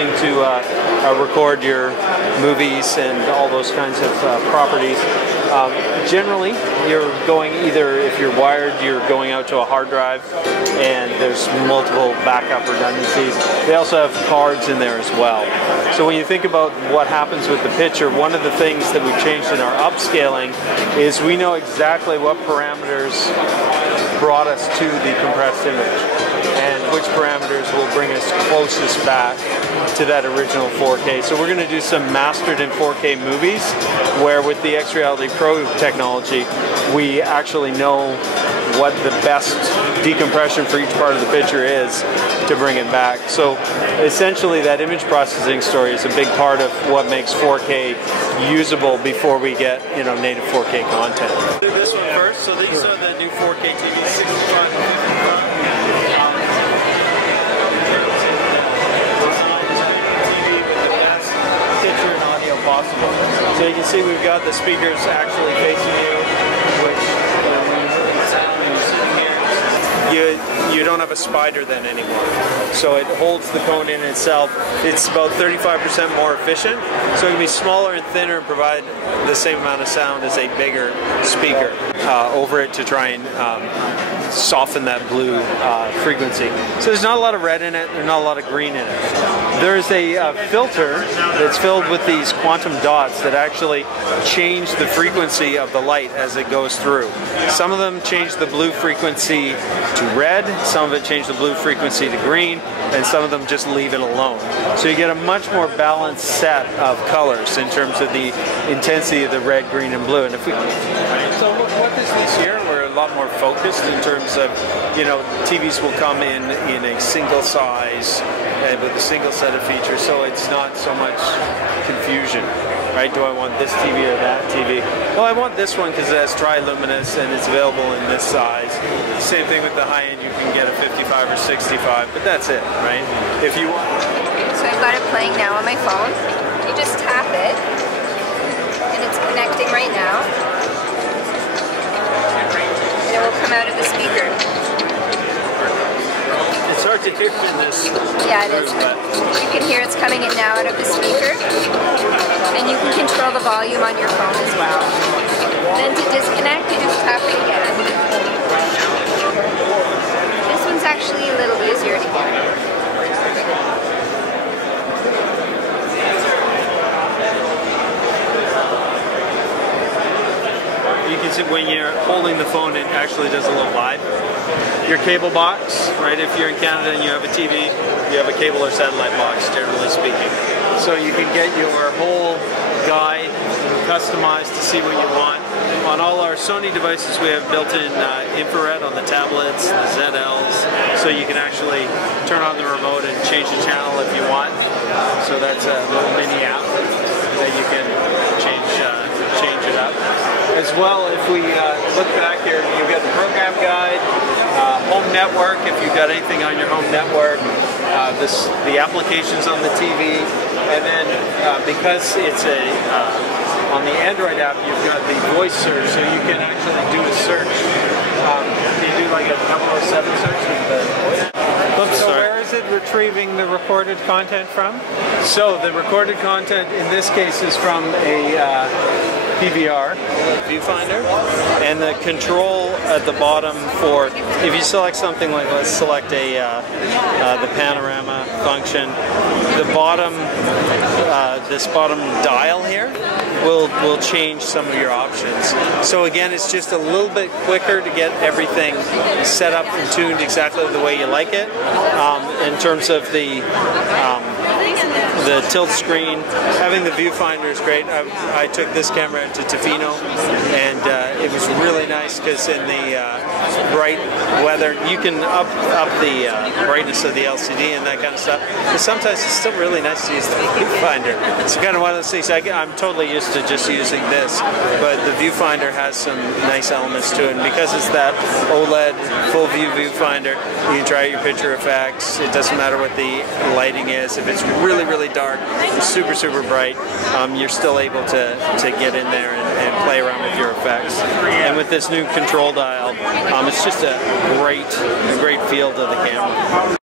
using to record your movies and all those kinds of properties. Generally, you're going either, if you're wired, you're going out to a hard drive, and there's multiple backup redundancies. They also have cards in there as well. So when you think about what happens with the picture, one of the things that we've changed in our upscaling is we know exactly what parameters brought us to the compressed image, and which parameters will bring us closest back to that original 4K. So we're going to do some mastered in 4K movies where with the X-Reality Pro technology we actually know what the best decompression for each part of the picture is to bring it back. So essentially that image processing story is a big part of what makes 4K usable before we get, you know, native 4K content. Do this one first. So these are the new 4K TVs, 65 and 55. Picture and audio possible. So you can see we've got the speakers actually facing you, which you don't have a spider then anymore. So it holds the cone in itself. It's about 35% more efficient. So it can be smaller and thinner and provide the same amount of sound as a bigger speaker over it to try and soften that blue frequency. So there's not a lot of red in it, there's not a lot of green in it. There's a filter that's filled with these quantum dots that actually change the frequency of the light as it goes through. Some of them change the blue frequency to red, some of it change the blue frequency to green, and some of them just leave it alone. So you get a much more balanced set of colors in terms of the intensity of the red, green, and blue. And if we, so what this year, we're a lot more focused in terms of, you know, TVs will come in a single size with a single set of features, so it's not so much confusion, right? Do I want this TV or that TV? Well, I want this one because it has tri-luminous and it's available in this size. Same thing with the high end, you can get a 55 or 65, but that's it, right? If you want. So I've got it playing now on my phone. You just tap it, and it's connecting right now. And it will come out of the speaker. It's hard to hear in this. Yeah, it is. You can hear it's coming in now out of the speaker. And you can control the volume on your phone as well. Then to disconnect, you just tap it again. This one's actually a little easier to hear. You can see when you're holding the phone, it actually does a little vibe. Your cable box, right? If you're in Canada and you have a TV, you have a cable or satellite box, generally speaking. So you can get your whole guide customized to see what you want. On all our Sony devices, we have built-in infrared on the tablets, the ZLs, so you can actually turn on the remote and change the channel if you want. So that's a little mini app that you can change it up. As well, if we look back here, you've got the program guide, home network, if you've got anything on your home network, the applications on the TV, and then because it's on the Android app, you've got the voice search, so you can actually do a search. You do like a 007 search with the voice. So where is it retrieving the recorded content from? So the recorded content in this case is from a PVR viewfinder, and the control at the bottom for, if you select something like, let's select a the panorama function, the bottom this bottom dial here will change some of your options. So again, it's just a little bit quicker to get everything set up and tuned exactly the way you like it. In terms of the tilt screen, having the viewfinder is great. I took this camera to Tofino, and it was really nice because in the bright weather, you can up the brightness of the LCD and that kind of stuff. But sometimes it's still really nice to use the viewfinder. It's kind of one of those things. I'm totally used to just using this, but the viewfinder has some nice elements to it. And because it's that OLED full view viewfinder, you can try out your picture effects. It doesn't matter what the lighting is. If it's really, really dark, super, super bright, you're still able to get in there and play around with your effects. And with this new control dial, it's just a great feel to the camera.